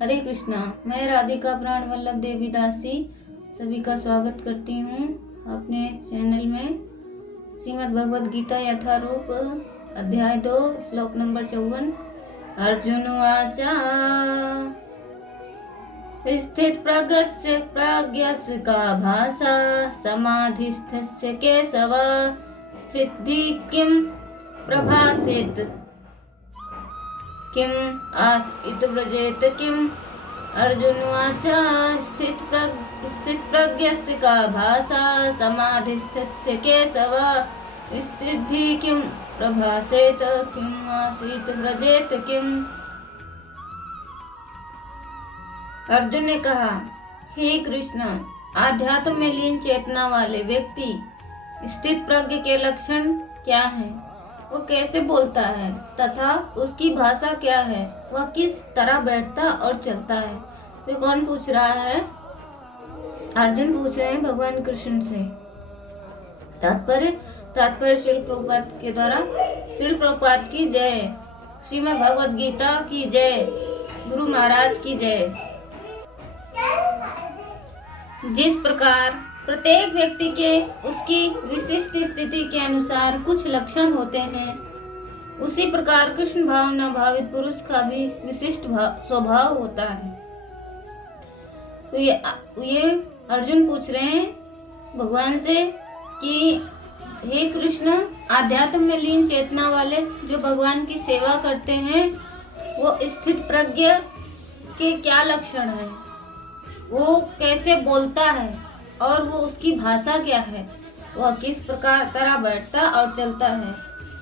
हरे कृष्णा। मैं राधिका प्राण वल्लभ देवी दासी सभी का स्वागत करती हूँ अपने चैनल में। श्रीमद् भगवद गीता यथारूप अध्याय 2 श्लोक नंबर 54। अर्जुन उवाच स्थित प्रज्ञस्य का भाषा समाधिस्थस्य केशव स्थिति किम प्रभासेत किम आस्थित व्रजेत किम। अर्जुन उवाच स्थित प्रज्ञस्य का भाषा समाधिस्थस्य केशव स्थिति किम प्रभासेत किम आसीत व्रजेत किम। अर्जुन ने कहा, हे कृष्ण, आध्यात्म में लीन चेतना वाले व्यक्ति स्थित प्रज्ञ के लक्षण क्या हैं? वो कैसे बोलता है तथा उसकी भाषा क्या है? वह किस तरह बैठता और चलता है? तो कौन पूछ रहा है? अर्जुन पूछ रहे हैं भगवान कृष्ण से। तात्पर्य श्री प्रभुपाद के द्वारा। श्री प्रभुपाद की जय। श्रीमद् भगवद गीता की जय। गुरु महाराज की जय। जिस प्रकार प्रत्येक व्यक्ति के उसकी विशिष्ट स्थिति के अनुसार कुछ लक्षण होते हैं, उसी प्रकार कृष्ण भावना भावित पुरुष का भी विशिष्ट स्वभाव होता है। तो ये अर्जुन पूछ रहे हैं भगवान से कि हे कृष्ण, आध्यात्म में लीन चेतना वाले जो भगवान की सेवा करते हैं, वो स्थित प्रज्ञ के क्या लक्षण हैं? वो कैसे बोलता है और वो उसकी भाषा क्या है? वह किस प्रकार तरह बैठता और चलता है?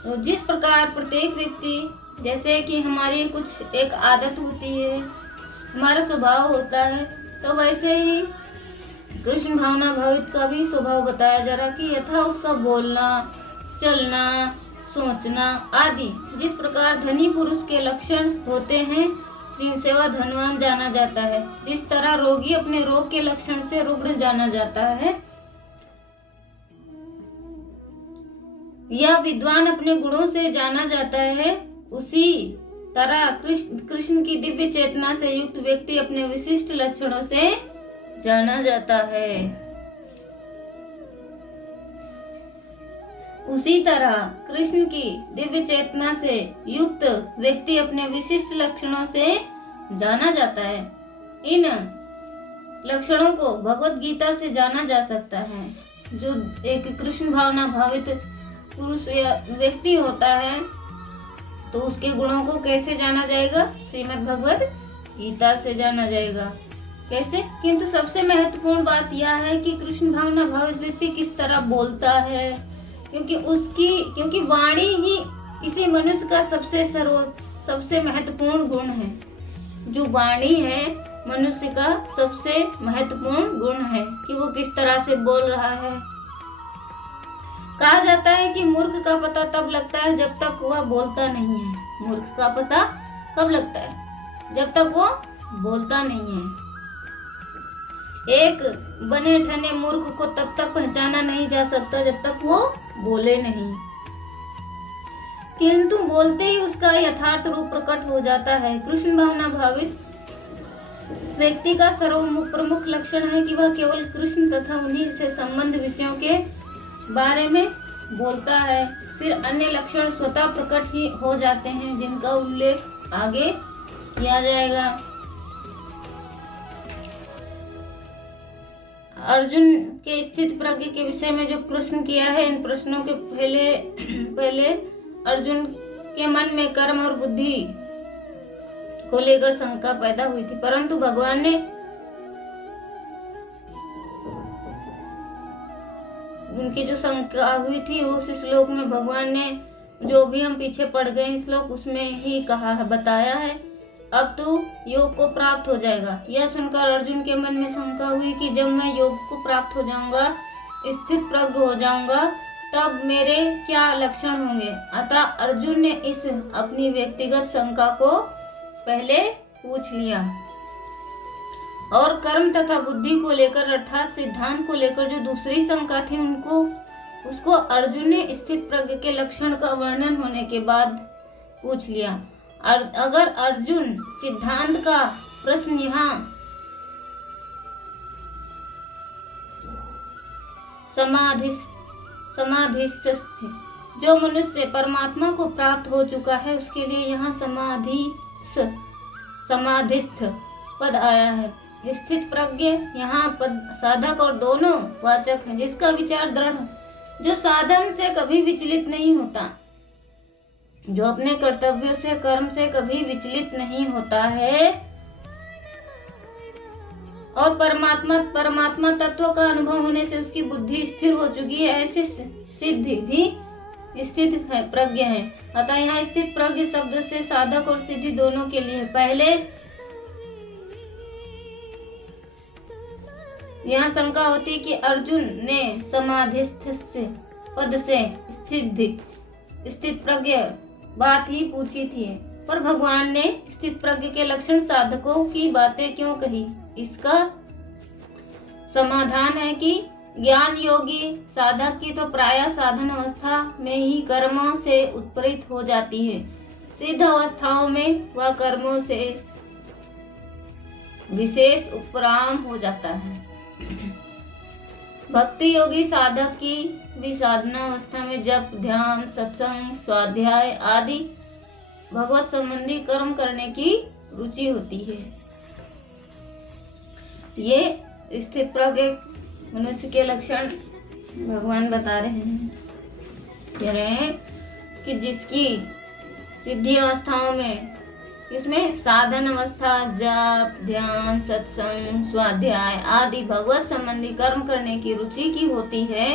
तो जिस प्रकार प्रत्येक व्यक्ति, जैसे कि हमारी कुछ एक आदत होती है, हमारा स्वभाव होता है, तो वैसे ही कृष्ण भावना भावित का भी स्वभाव बताया जा रहा कि यथा उसका बोलना, चलना, सोचना आदि जिस प्रकार धनी पुरुष के लक्षण होते हैं, जिनसे वह धनवान जाना जाता है, जिस तरह रोगी अपने रोग के लक्षण से रुग्ण जाना जाता है, या विद्वान अपने गुणों से जाना जाता है, उसी तरह कृष्ण की दिव्य चेतना से युक्त व्यक्ति अपने विशिष्ट लक्षणों से जाना जाता है। उसी तरह कृष्ण की दिव्य चेतना से युक्त व्यक्ति अपने विशिष्ट लक्षणों से जाना जाता है। इन लक्षणों को भगवत गीता से जाना जा सकता है। जो एक कृष्ण भावना भावित पुरुष या व्यक्ति होता है, तो उसके गुणों को कैसे जाना जाएगा? श्रीमद् भगवत गीता से जाना जाएगा। कैसे? किंतु सबसे महत्वपूर्ण बात यह है कि कृष्ण भावना भावित व्यक्ति किस तरह बोलता है, क्योंकि वाणी ही किसी मनुष्य का सबसे महत्वपूर्ण गुण है। जो वाणी है मनुष्य का सबसे महत्वपूर्ण गुण है कि वो किस तरह से बोल रहा है। कहा जाता है कि मूर्ख का पता तब लगता है जब तक वह बोलता नहीं है। मूर्ख का पता कब लगता है? जब तक वो बोलता नहीं है। एक बने ठने मूर्ख को तब तक पहचाना नहीं जा सकता जब तक वो बोले नहीं, किंतु बोलते ही उसका यथार्थ रूप प्रकट हो जाता है। कृष्ण भावना भावित व्यक्ति का प्रमुख लक्षण है कि वह केवल कृष्ण तथा उन्हीं से संबंध विषयों के बारे में बोलता है। फिर अन्य लक्षण स्वतः प्रकट ही हो जाते हैं, जिनका उल्लेख आगे किया जाएगा। अर्जुन के स्थित प्रज्ञ के विषय में जो प्रश्न किया है, इन प्रश्नों के पहले अर्जुन के मन में कर्म और बुद्धि को लेकर शंका पैदा हुई थी, परंतु भगवान ने उनकी जो शंका हुई थी उस श्लोक में भगवान ने, जो भी हम पीछे पढ़ गए श्लोक, उसमें ही कहा है, बताया है, अब तू योग को प्राप्त हो जाएगा। यह सुनकर अर्जुन के मन में शंका हुई कि जब मैं योग को प्राप्त हो जाऊंगा, स्थित प्रज्ञ हो जाऊंगा, तब मेरे क्या लक्षण होंगे। अतः अर्जुन ने इस अपनी व्यक्तिगत शंका को पहले पूछ लिया और कर्म तथा बुद्धि को लेकर अर्थात सिद्धांत को लेकर जो दूसरी शंका थी उसको अर्जुन ने स्थित प्रज्ञ के लक्षण का वर्णन होने के बाद पूछ लिया। अगर अर्जुन सिद्धांत का प्रश्न यहाँ समाधिस्थ, जो मनुष्य परमात्मा को प्राप्त हो चुका है उसके लिए यहाँ समाधिस्थ पद आया है। स्थित प्रज्ञ यहाँ पद साधक और दोनों वाचक है, जिसका विचार दृढ़, जो साधन से कभी विचलित नहीं होता, जो अपने कर्तव्यों से कर्म से कभी विचलित नहीं होता है और परमात्मा तत्व का अनुभव होने से उसकी बुद्धि स्थिर हो चुकी है, ऐसे सिद्धि भी स्थित है प्रज्ञ है। अतः यहाँ स्थित प्रज्ञ शब्द से साधक और सिद्धि दोनों के लिए पहले यहाँ शंका होती है कि अर्जुन ने समाधिस्थ से पद से स्थित प्रज्ञ बात ही पूछी थी, पर भगवान ने स्थित प्रज्ञ के लक्षण साधकों की बातें क्यों कही। इसका समाधान है कि ज्ञान योगी साधक की तो प्रायः साधन अवस्था में ही कर्मों से उत्प्रेरित हो जाती है, सिद्ध अवस्थाओं में वह कर्मों से विशेष उपराम हो जाता है। भक्ति योगी साधक की भी साधना अवस्था में जप, ध्यान, सत्संग, स्वाध्याय आदि भगवत संबंधी कर्म करने की रुचि होती है। ये स्थित प्रज्ञ मनुष्य के लक्षण भगवान बता रहे हैं। कह रहे हैं कि जिसकी सिद्धि अवस्थाओं में, इसमें साधन अवस्था, जप, ध्यान, सत्संग, स्वाध्याय आदि भगवत संबंधी कर्म करने की रुचि की होती है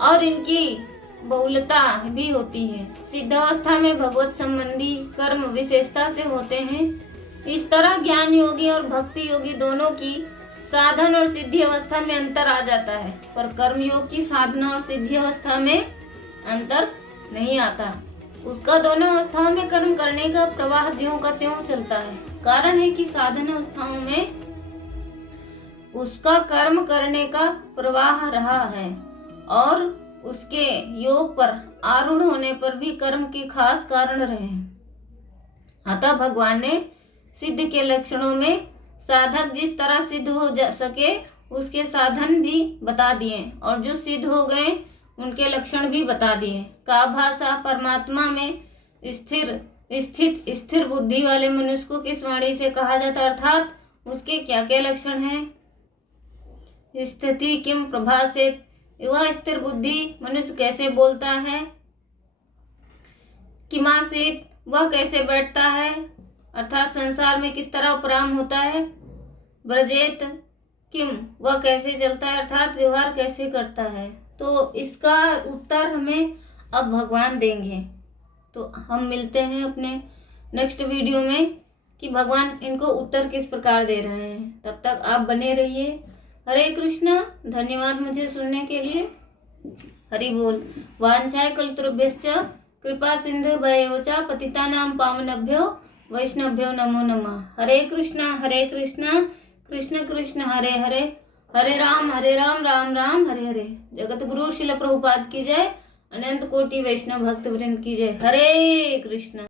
और इनकी बहुलता भी होती है। सिद्ध अवस्था में भगवत संबंधी कर्म विशेषता से होते हैं। इस तरह ज्ञान योगी और भक्ति योगी दोनों की साधन और सिद्धि अवस्था में अंतर आ जाता है, पर कर्म योग की साधना और सिद्धि अवस्था में अंतर नहीं आता। उसका दोनों अवस्थाओं में कर्म करने का प्रवाह त्यों का त्यों चलता है। कारण है कि साधन अवस्थाओं में उसका कर्म करने का प्रवाह रहा है और उसके योग पर आरूढ़ होने पर भी कर्म के खास कारण रहे। अतः भगवान ने सिद्ध के लक्षणों में साधक जिस तरह सिद्ध हो जा सके उसके साधन भी बता दिए और जो सिद्ध हो गए उनके लक्षण भी बता दिए। का भाषा परमात्मा में स्थिर बुद्धि वाले मनुष्य को किस वाणी से कहा जाता, अर्थात उसके क्या क्या लक्षण हैं। स्थिति किम प्रभाषित, वह स्थिर बुद्धि मनुष्य कैसे बोलता है। किमासित, वह कैसे बैठता है, अर्थात संसार में किस तरह उपराम होता है। व्रजेत किम, वह कैसे चलता है, अर्थात व्यवहार कैसे करता है। तो इसका उत्तर हमें अब भगवान देंगे। तो हम मिलते हैं अपने नेक्स्ट वीडियो में कि भगवान इनको उत्तर किस प्रकार दे रहे हैं। तब तक आप बने रहिए। हरे कृष्णा। धन्यवाद मुझे सुनने के लिए। हरि बोल। वांछाय कल्पतरुभ्यश्च कृपा सिंधु भयेवच पतितानां पावनेभ्यो वैष्णवेभ्यो नमो नमः। हरे कृष्णा कृष्ण कृष्ण हरे हरे, हरे राम राम राम हरे हरे। जगत गुरु शिल प्रभुपाद की जय। अनंत कोटि वैष्णव भक्त वृंद की जय। हरे कृष्ण।